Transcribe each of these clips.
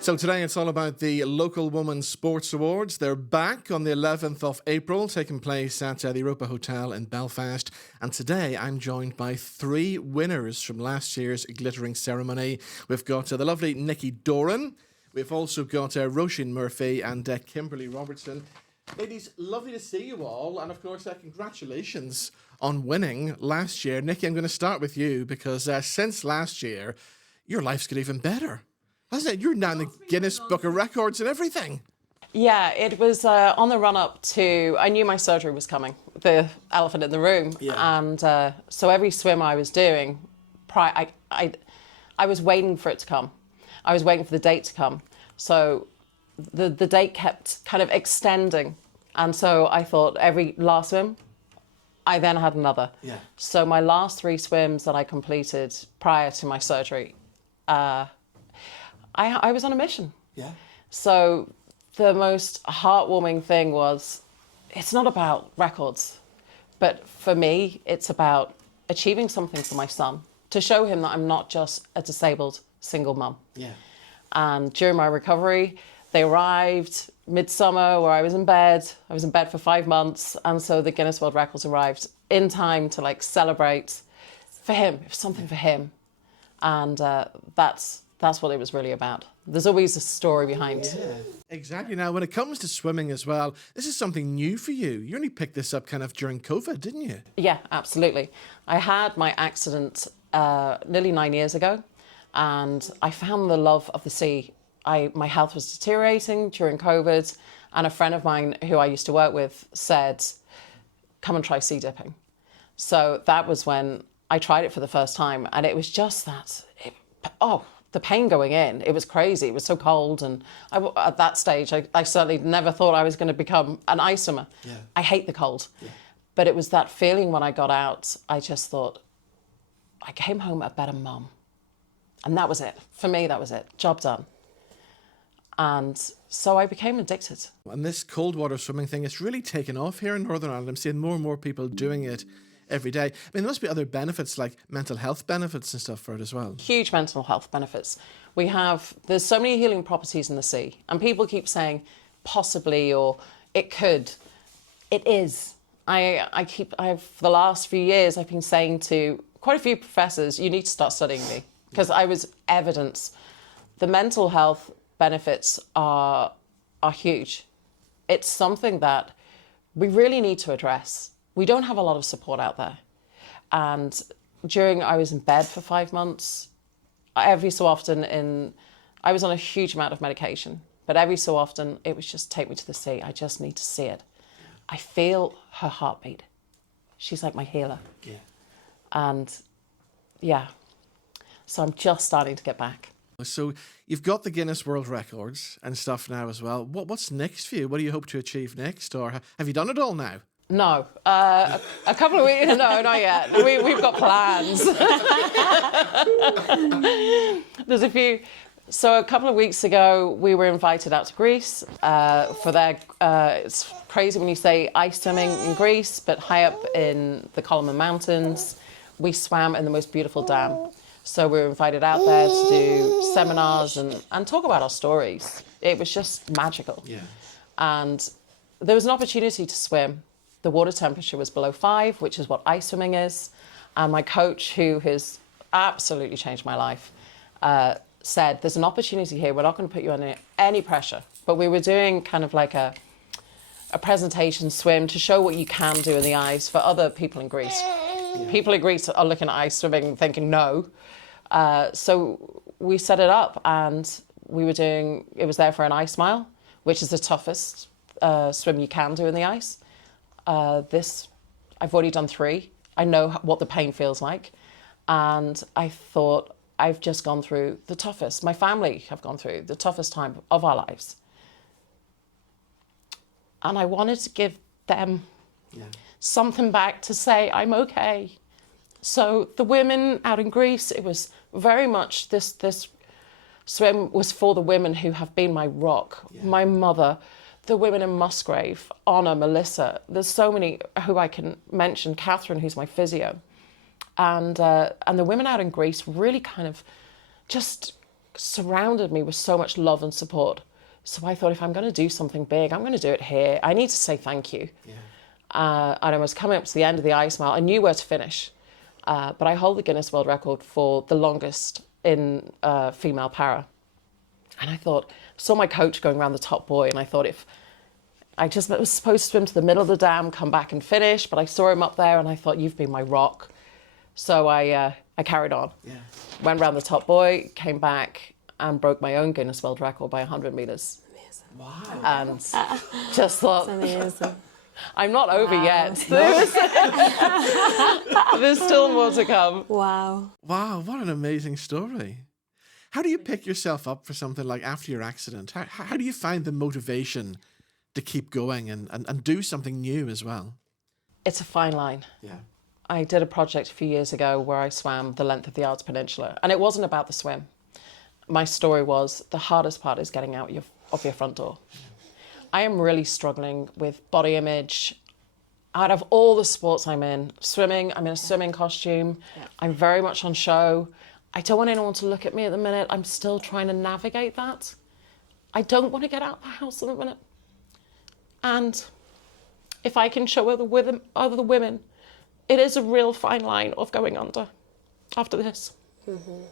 So today it's all about the Local Women's Sports Awards. They're back on the 11th of April, taking place at the Europa Hotel in Belfast. And today I'm joined by three winners from last year's glittering ceremony. We've got the lovely Nikki Doran. We've also got Roisin Murphy and Kimberley Robertson. Ladies, lovely to see you all. And of course, congratulations on winning last year. Nikki, I'm going to start with you because since last year, your life's got even better. Hasn't it? You're now in the Guinness Book of Records and everything. Yeah, it was on the run-up to... I knew my surgery was coming, the elephant in the room. Yeah. And so every swim I was doing, I was waiting for it to come. I was waiting for the date to come. So the date kept kind of extending. And so I thought every last swim, I then had another. Yeah. So my last three swims that I completed prior to my surgery, I was on a mission. Yeah. So the most heartwarming thing was, it's not about records, but for me, it's about achieving something for my son, to show him that I'm not just a disabled single mum. Yeah. And during my recovery, they arrived midsummer where I was in bed. I was in bed for 5 months. And so the Guinness World Records arrived in time to like celebrate for him. It was something for him. And that's what it was really about. There's always a story behind. Yeah, exactly. Now, when it comes to swimming as well, this is something new for you. You only picked this up kind of during COVID, didn't you? Yeah, absolutely. I had my accident nearly 9 years ago, and I found the love of the sea. My health was deteriorating during COVID, and a friend of mine who I used to work with said, come and try sea dipping. So that was when I tried it for the first time, and it was just that, the pain going in, it was crazy. It was so cold. And at that stage, I certainly never thought I was going to become an ice swimmer. Yeah. I hate the cold. Yeah. But it was that feeling when I got out, I just thought, I came home a better mum. And that was it. For me, that was it. Job done. And so I became addicted. And this cold water swimming thing, it's really taken off here in Northern Ireland. I'm seeing more and more people doing it every day. I mean, there must be other benefits like mental health benefits and stuff for it as well. Huge mental health benefits. There's so many healing properties in the sea, and people keep saying possibly or it could. It is. For the last few years, I've been saying to quite a few professors, you need to start studying me, because I was evidence. The mental health benefits are huge. It's something that we really need to address. We don't have a lot of support out there. And I was in bed for 5 months. Every so often I was on a huge amount of medication, but every so often it was just take me to the sea. I just need to see it. I feel her heartbeat. She's like my healer. Yeah. And yeah, so I'm just starting to get back. So you've got the Guinness World Records and stuff now as well. What's next for you? What do you hope to achieve next? Or have you done it all now? No, a couple of weeks, no, not yet. We've got plans. There's a few. So a couple of weeks ago, we were invited out to Greece for it's crazy when you say ice swimming in Greece, but high up in the Coleman Mountains, we swam in the most beautiful dam. So we were invited out there to do seminars and talk about our stories. It was just magical. Yeah. And there was an opportunity to swim. The water temperature was below 5, which is what ice swimming is. And my coach, who has absolutely changed my life, said, there's an opportunity here. We're not going to put you under any pressure. But we were doing kind of like a presentation swim to show what you can do in the ice for other people in Greece. Yeah. People in Greece are looking at ice swimming and thinking, no. So we set it up, and it was there for an ice mile, which is the toughest swim you can do in the ice. I've already done 3. I know what the pain feels like. And I thought, I've just gone through the toughest. My family have gone through the toughest time of our lives. And I wanted to give them something back to say, I'm okay. So the women out in Greece, it was very much this swim was for the women who have been my rock, my mother, the women in Musgrave, Honor, Melissa. There's so many who I can mention, Catherine, who's my physio. And the women out in Greece really kind of just surrounded me with so much love and support. So I thought, if I'm going to do something big, I'm going to do it here. I need to say thank you. Yeah. And I was coming up to the end of the ice mile. I knew where to finish, but I hold the Guinness World Record for the longest in female para. And I thought, saw my coach going around the top buoy, and I thought, if I just was supposed to swim to the middle of the dam, come back and finish, but I saw him up there, and I thought, you've been my rock. So I carried on. Yeah. Went around the top buoy, came back, and broke my own Guinness World Record by 100 metres. Amazing. Wow. And just thought, that's amazing. I'm not over yet. No. There's still more to come. Wow. Wow, what an amazing story. How do you pick yourself up for something like after your accident? How do you find the motivation to keep going and do something new as well? It's a fine line. Yeah. I did a project a few years ago where I swam the length of the Ards Peninsula, and it wasn't about the swim. My story was, the hardest part is getting out of your front door. I am really struggling with body image. Out of all the sports I'm in, swimming, I'm in a swimming costume. Yeah. I'm very much on show. I don't want anyone to look at me at the minute. I'm still trying to navigate that. I don't want to get out of the house at the minute. And if I can show other women, it is a real fine line of going under after this. Mm-hmm.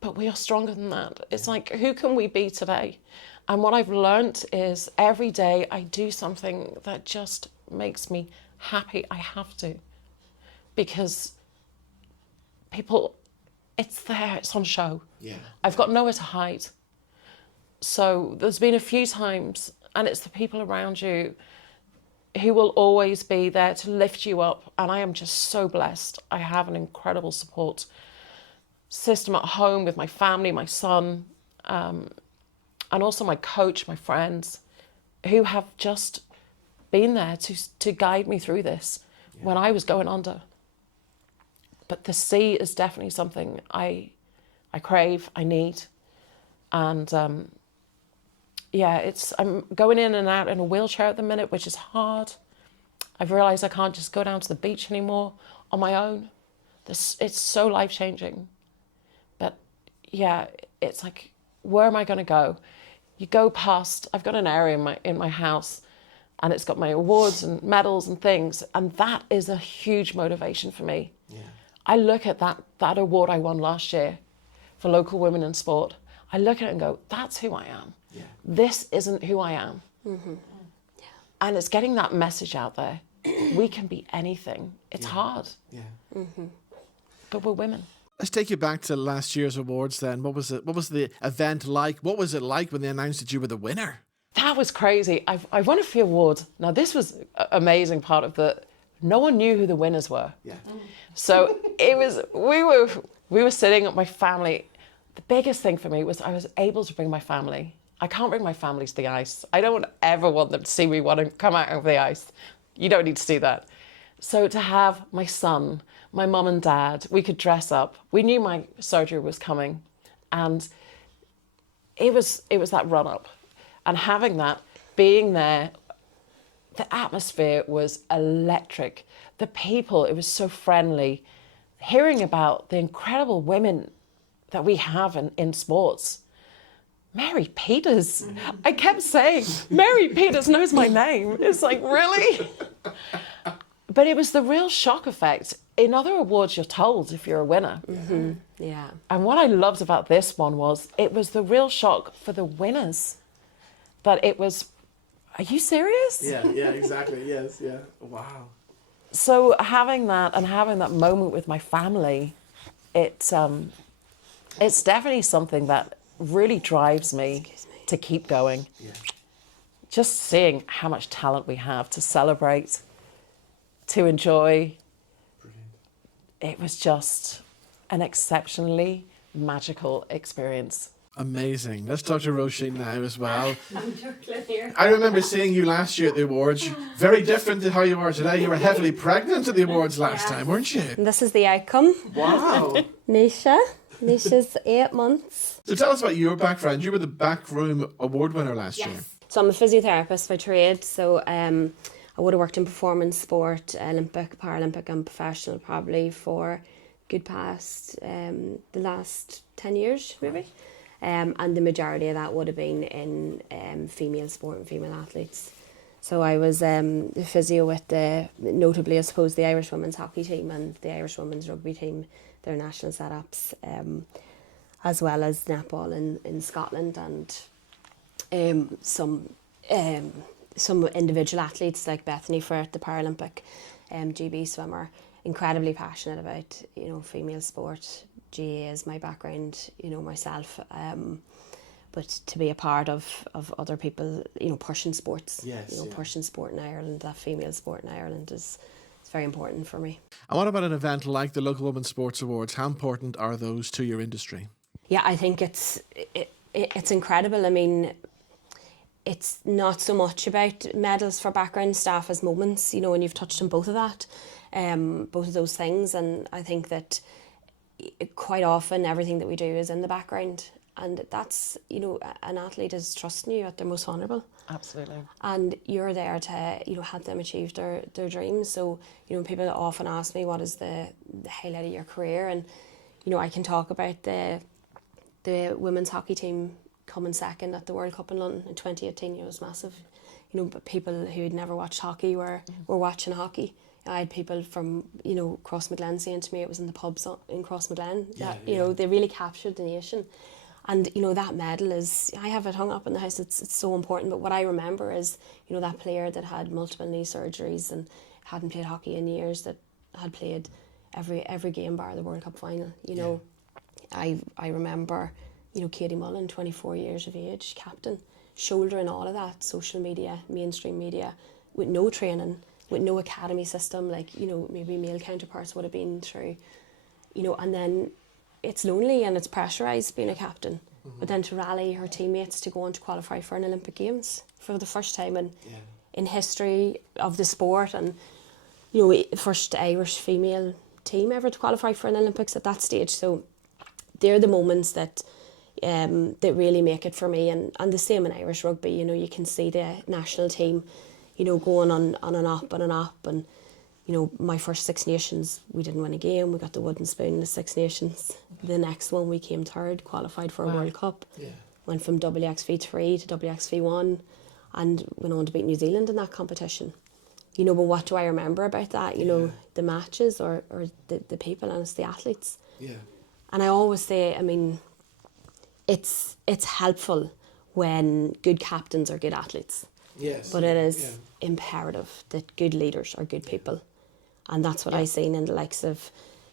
But we are stronger than that. It's like, who can we be today? And what I've learned is every day I do something that just makes me happy. I have to. Because people, it's there, it's on show. Yeah. I've got nowhere to hide. So there's been a few times, and it's the people around you who will always be there to lift you up. And I am just so blessed. I have an incredible support system at home with my family, my son, and also my coach, my friends, who have just been there to guide me through this when I was going under. But the sea is definitely something I crave, I need. And I'm going in and out in a wheelchair at the minute, which is hard. I've realised I can't just go down to the beach anymore on my own. It's so life-changing. But yeah, it's like, where am I going to go? You go past, I've got an area in my house, and it's got my awards and medals and things, and that is a huge motivation for me. Yeah. I look at that award I won last year for local women in sport. I look at it and go, that's who I am. Yeah. This isn't who I am. Mm-hmm. Yeah. And it's getting that message out there. We can be anything. It's hard. Yeah. Mm-hmm. But we're women. Let's take you back to last year's awards then. What was the event like? What was it like when they announced that you were the winner? That was crazy. I've won a few awards. Now, this was an amazing part of no one knew who the winners were. Yeah. So we were sitting at my family. The biggest thing for me was I was able to bring my family. I can't bring my family to the ice. I don't ever want them to see me want to come out of the ice. You don't need to see that. So to have my son, my mum and dad, we could dress up. We knew my surgery was coming, and it was that run up, and having that, being there, the atmosphere was electric. The people, it was so friendly. Hearing about the incredible women that we have in sports. Mary Peters. I kept saying, Mary Peters knows my name. It's like, really? But it was the real shock effect. In other awards, you're told if you're a winner. Mm-hmm. Yeah. And what I loved about this one was it was the real shock for the winners. That it was, are you serious? Yeah, exactly. Yes, yeah. Wow. So having that and having that moment with my family, it's definitely something that really drives me to keep going. Yeah. Just seeing how much talent we have to celebrate, to enjoy. Brilliant. It was just an exceptionally magical experience. Amazing. Let's talk to Roisin now as well. I remember seeing you last year at the awards. Very different to how you are today. You were heavily pregnant at the awards last time, weren't you? And this is the outcome. Wow. Nisha's 8 months. So tell us about your background. You were the Backroom Award Winner last year. So I'm a physiotherapist by trade. So I would have worked in performance sport, Olympic, Paralympic and professional probably for good past the last 10 years, maybe. And the majority of that would have been in female sport and female athletes. So I was the physio with notably, I suppose, the Irish women's hockey team and the Irish women's rugby team, their national setups, as well as netball in Scotland, and some individual athletes like Bethany for the Paralympic GB swimmer. Incredibly passionate about, female sport. GAA is my background, myself. But to be a part of other people, pushing sports, pushing sport in Ireland, that female sport in Ireland is very important for me. And what about an event like the Local Women's Sports Awards? How important are those to your industry? Yeah, I think it's incredible. I mean, it's not so much about medals for background staff as moments, and you've touched on both of that, both of those things. And I think that quite often everything that we do is in the background. And that's, an athlete is trusting you at their most vulnerable. Absolutely. And you're there to, help them achieve their dreams. So, people often ask me, what is the highlight of your career? And, I can talk about the women's hockey team coming second at the World Cup in London in 2018. It was massive. But people who had never watched hockey were watching hockey. I had people from, Crossmaglen saying to me it was in the pubs in Crossmaglen. They really captured the nation. And, that medal is, I have it hung up in the house, it's so important. But what I remember is, that player that had multiple knee surgeries and hadn't played hockey in years, that had played every game bar the World Cup final. I remember, Katie Mullen, 24 years of age, captain, shouldering all of that, social media, mainstream media, with no training, with no academy system, like, maybe male counterparts would have been through, and then it's lonely and it's pressurised being a captain, but then to rally her teammates to go on to qualify for an Olympic Games for the first time in history of the sport, and first Irish female team ever to qualify for an Olympics at that stage. So they're the moments that really make it for me, and the same in Irish rugby. You can see the national team going on and up and up, and my first Six Nations, we didn't win a game. We got the wooden spoon in the Six Nations. The next one, we came third, qualified for a World Cup. Yeah. Went from WXV3 to WXV1 and went on to beat New Zealand in that competition. But what do I remember about that? The matches or the people, and it's the athletes. Yeah. And I always say, I mean, it's helpful when good captains are good athletes. Yes. But it is imperative that good leaders are good people. And that's what I've seen in the likes of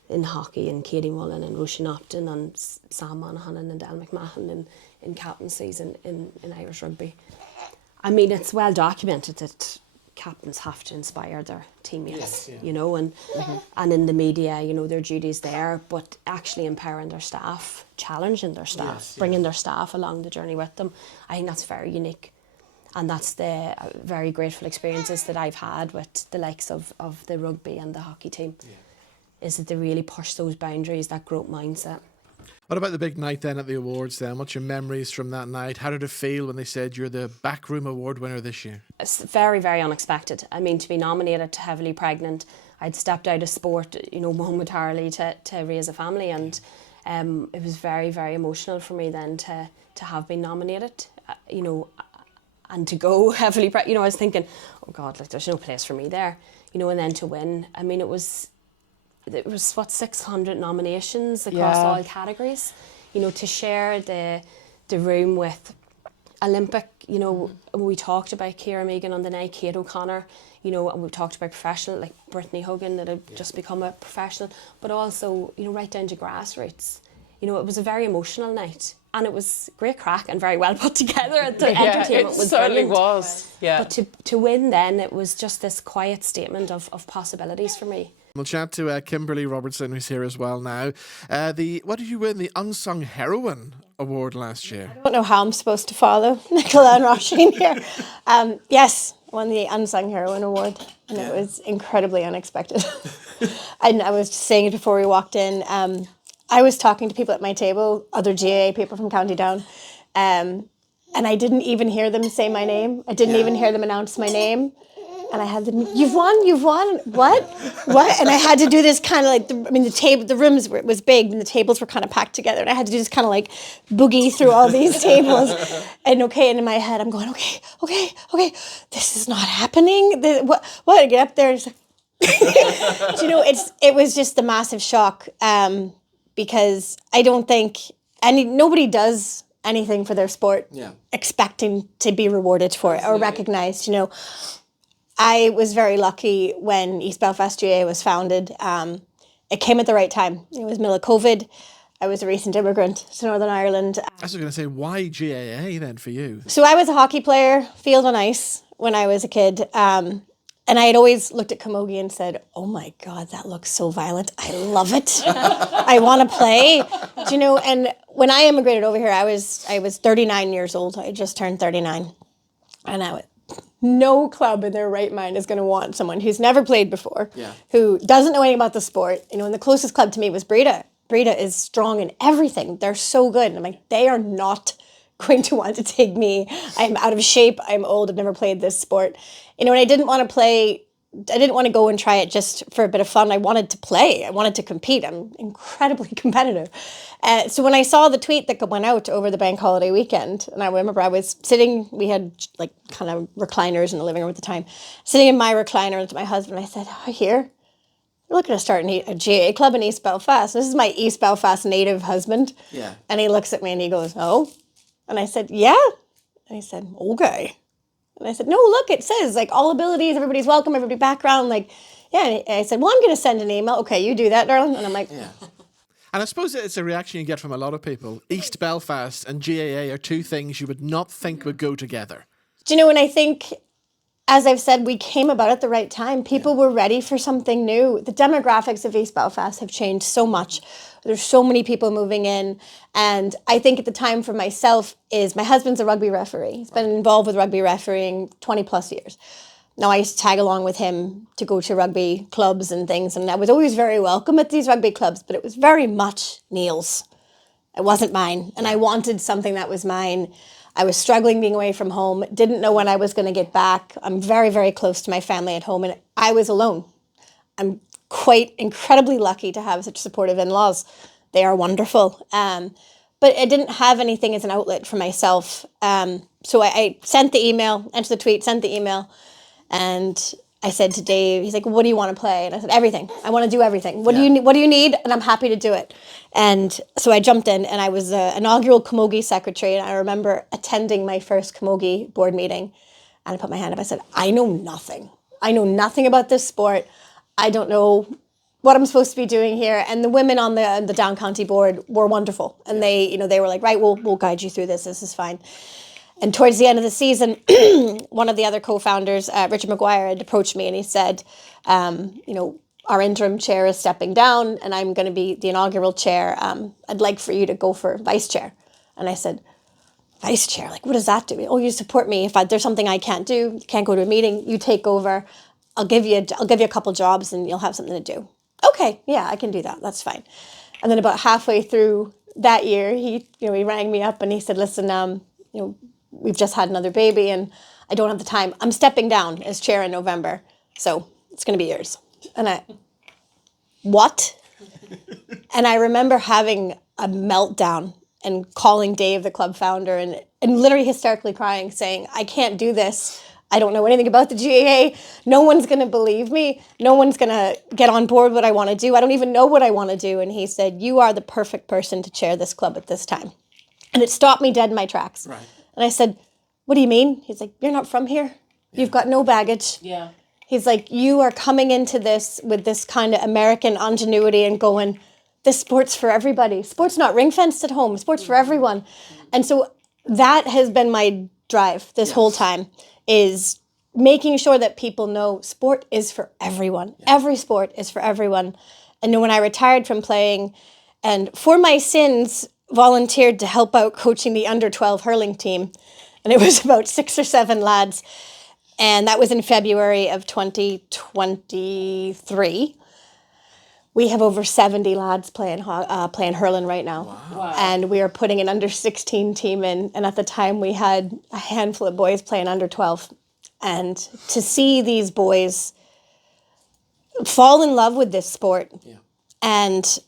in hockey, and Katie Mullen and Roisin Upton and Sam Monaghan and Del McMahon in captaincies in Irish rugby. I mean, it's well documented that captains have to inspire their teammates, and in the media, their duties there, but actually empowering their staff, challenging their staff, bringing their staff along the journey with them. I think that's very unique. And that's the very grateful experiences that I've had with the likes of the rugby and the hockey team, is that they really push those boundaries, that growth mindset. What about the big night then at the awards then? What's your memories from that night? How did it feel when they said you're the Backroom Award Winner this year? It's very, very unexpected. I mean, to be nominated to Heavily Pregnant, I'd stepped out of sport, momentarily to raise a family, and it was very, very emotional for me then to have been nominated, and to go heavily, I was thinking, oh God, like there's no place for me there, and then to win. I mean, it was 600 nominations across all categories, to share the room with Olympic, we talked about Ciara Megan on the night, Kate O'Connor, and we talked about professional, like Brittany Hogan that had just become a professional, but also, right down to grassroots. It was a very emotional night. And it was great crack and very well put together. The entertainment was certainly brilliant. Was. Yeah. But to win then, it was just this quiet statement of possibilities for me. We'll chat to Kimberley Robertson, who's here as well now. What did you win? The Unsung Heroine Award last year. I don't know how I'm supposed to follow Nicola and Roisin here. Yes, won the Unsung Heroine Award, and it was incredibly unexpected. And I was just saying it before we walked in. I was talking to people at my table, other GAA people from County Down, and I didn't even hear them say my name. I didn't even hear them announce my name. And I had you've won, what? And I had to do this kind of like, the rooms was big and the tables were kind of packed together. And I had to do this kind of like boogie through all these tables. And in my head, I'm going, okay, this is not happening. What? I get up there and it's like, it was just a massive shock because I don't think nobody does anything for their sport expecting to be rewarded for it or recognized, I was very lucky when East Belfast GAA was founded. It came at the right time. It was middle of COVID. I was a recent immigrant to Northern Ireland. I was going to say, why GAA then for you? So I was a hockey player, field on ice, when I was a kid. And I had always looked at camogie and said, oh my God, that looks so violent. I love it. I want to play. And when I immigrated over here, I was 39 years old. I just turned 39. And no club in their right mind is going to want someone who's never played before, who doesn't know anything about the sport. And the closest club to me was Breda. Breda is strong in everything. They're so good. And I'm like, they are not going to want to take me. I'm out of shape. I'm old. I've never played this sport. And I didn't want to play. I didn't want to go and try it just for a bit of fun. I wanted to play. I wanted to compete. I'm incredibly competitive. So when I saw the tweet that went out over the bank holiday weekend, and I remember I was sitting, we had like kind of recliners in the living room at the time, sitting in my recliner with my husband, I said, we're looking to start a GAA club in East Belfast. This is my East Belfast native husband. Yeah. And he looks at me and he goes, oh? And I said, yeah. And he said, okay. And I said, no, look, it says like all abilities, everybody's welcome, everybody background. Like, yeah. And I said, well, I'm going to send an email. Okay, you do that, darling. And I'm like, yeah. And I suppose it's a reaction you get from a lot of people. East Belfast and GAA are two things you would not think would go together. Do and I think, as I've said, we came about at the right time. People were ready for something new. The demographics of East Belfast have changed so much. There's so many people moving in. And I think at the time for myself is my husband's a rugby referee. He's been involved with rugby refereeing 20 plus years. Now I used to tag along with him to go to rugby clubs and things. And I was always very welcome at these rugby clubs, but it was very much Neil's. It wasn't mine. And I wanted something that was mine. I was struggling being away from home, didn't know when I was going to get back. I'm very, very close to my family at home, and I was alone. I'm quite incredibly lucky to have such supportive in-laws. They are wonderful. But I didn't have anything as an outlet for myself. So I sent the email, entered the tweet, sent the email, and I said to Dave, he's like, what do you want to play? And I said, everything. I want to do everything. What do you need? And I'm happy to do it. And so I jumped in, and I was the inaugural camogie secretary. And I remember attending my first camogie board meeting. And I put my hand up. I said, I know nothing. I know nothing about this sport. I don't know what I'm supposed to be doing here. And the women on the Down County board were wonderful. And they were like, right, we'll guide you through this. This is fine. And towards the end of the season, one of the other co-founders, Richard McGuire, had approached me and he said, our interim chair is stepping down and I'm going to be the inaugural chair. I'd like for you to go for vice chair. And I said, vice chair? Like, what does that do? Oh, you support me. If there's something I can't do, can't go to a meeting, you take over. I'll give you a couple jobs and you'll have something to do. Okay, yeah, I can do that. That's fine. And then about halfway through that year, he rang me up and he said, listen, we've just had another baby and I don't have the time. I'm stepping down as chair in November. So it's going to be yours. And what? And I remember having a meltdown and calling Dave, the club founder, and literally hysterically crying, saying, I can't do this. I don't know anything about the GAA. No one's going to believe me. No one's going to get on board what I want to do. I don't even know what I want to do. And he said, you are the perfect person to chair this club at this time. And it stopped me dead in my tracks. Right. And I said, what do you mean? He's like, you're not from here. Yeah. You've got no baggage. Yeah. He's like, you are coming into this with this kind of American ingenuity and going, this sport's for everybody. Sport's not ring fenced at home. Sport's for everyone. And so that has been my drive this whole time, is making sure that people know sport is for everyone. Yeah. Every sport is for everyone. And when I retired from playing, and for my sins, volunteered to help out coaching the under-12 hurling team. And it was about 6 or 7 lads. And that was in February of 2023. We have over 70 lads playing hurling right now. Wow. And we are putting an under-16 team in. And at the time, we had a handful of boys playing under-12. And to see these boys fall in love with this sport and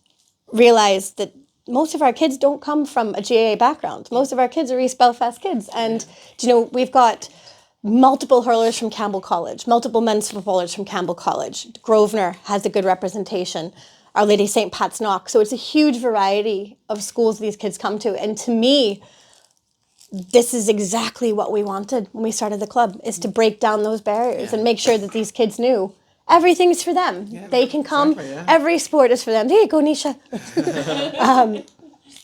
realize that most of our kids don't come from a GAA background. Most of our kids are East Belfast kids. And, you know, we've got multiple hurlers from Campbell College, multiple men's footballers from Campbell College. Grosvenor has a good representation. Our Lady St. Pat's Knock. So it's a huge variety of schools these kids come to. And to me, this is exactly what we wanted when we started the club, is to break down those barriers and make sure that these kids knew everything's for them. They can come. Exactly, every sport is for them. There you go, Nisha.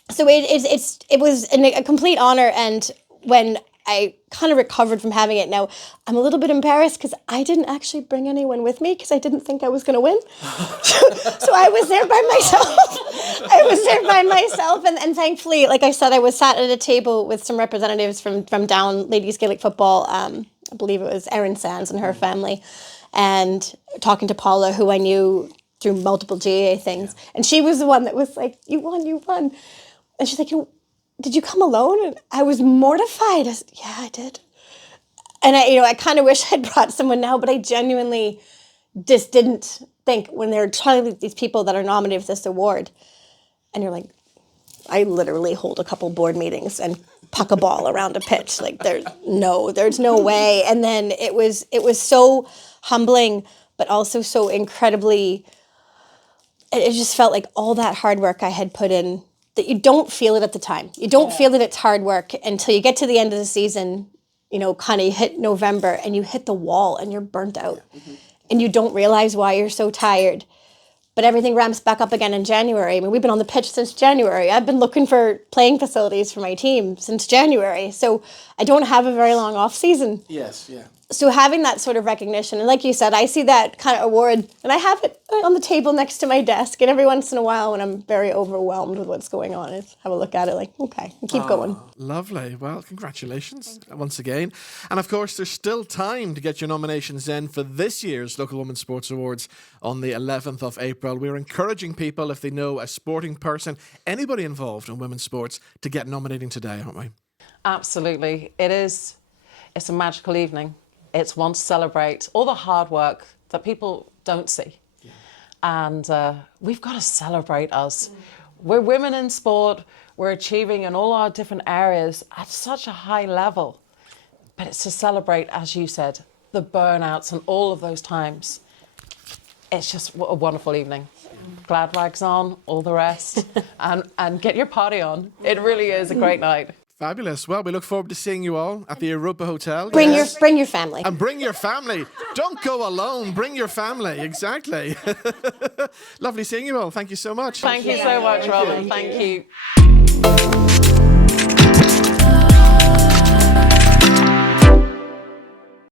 So it was a complete honor. And when I kind of recovered from having it now, I'm a little bit embarrassed because I didn't actually bring anyone with me because I didn't think I was going to win. So I was there by myself. And thankfully, like I said, I was sat at a table with some representatives from Down Ladies Gaelic Football. I believe it was Erin Sands and her family. And talking to Paula, who I knew through multiple GAA things. And she was the one that was like, you won. And she's like, did you come alone? And I was mortified. I said, yeah, I did. And I kind of wish I'd brought someone now, but I genuinely just didn't think when they're telling these people that are nominated for this award. And you're like, I literally hold a couple board meetings and puck a ball around a pitch. Like there's no way. And then it was so humbling, but also so incredibly, it just felt like all that hard work I had put in, that you don't feel it at the time. You don't feel that it's hard work until you get to the end of the season, kind of you hit November and you hit the wall and you're burnt out. And you don't realize why you're so tired. But everything ramps back up again in January. I mean, we've been on the pitch since January. I've been looking for playing facilities for my team since January. So I don't have a very long off season. Yes, yeah. So having that sort of recognition, and like you said, I see that kind of award, and I have it on the table next to my desk, and every once in a while when I'm very overwhelmed with what's going on, I have a look at it like, okay, and keep going. Lovely. Well, congratulations once again. And of course, there's still time to get your nominations in for this year's Local Women's Sports Awards on the 11th of April. We're encouraging people, if they know a sporting person, anybody involved in women's sports, to get nominating today, aren't we? Absolutely. It's a magical evening. It's one to celebrate all the hard work that people don't see. Yeah. And we've got to celebrate us. We're women in sport. We're achieving in all our different areas at such a high level. But it's to celebrate, as you said, the burnouts and all of those times. It's just a wonderful evening. Glad rags on, all the rest, and get your party on. It really is a great night. Fabulous. Well, we look forward to seeing you all at the Europa Hotel. Bring your family. And bring your family. Don't go alone. Bring your family. Exactly. Lovely seeing you all. Thank you so much. Thank you so much, Robin. Thank you.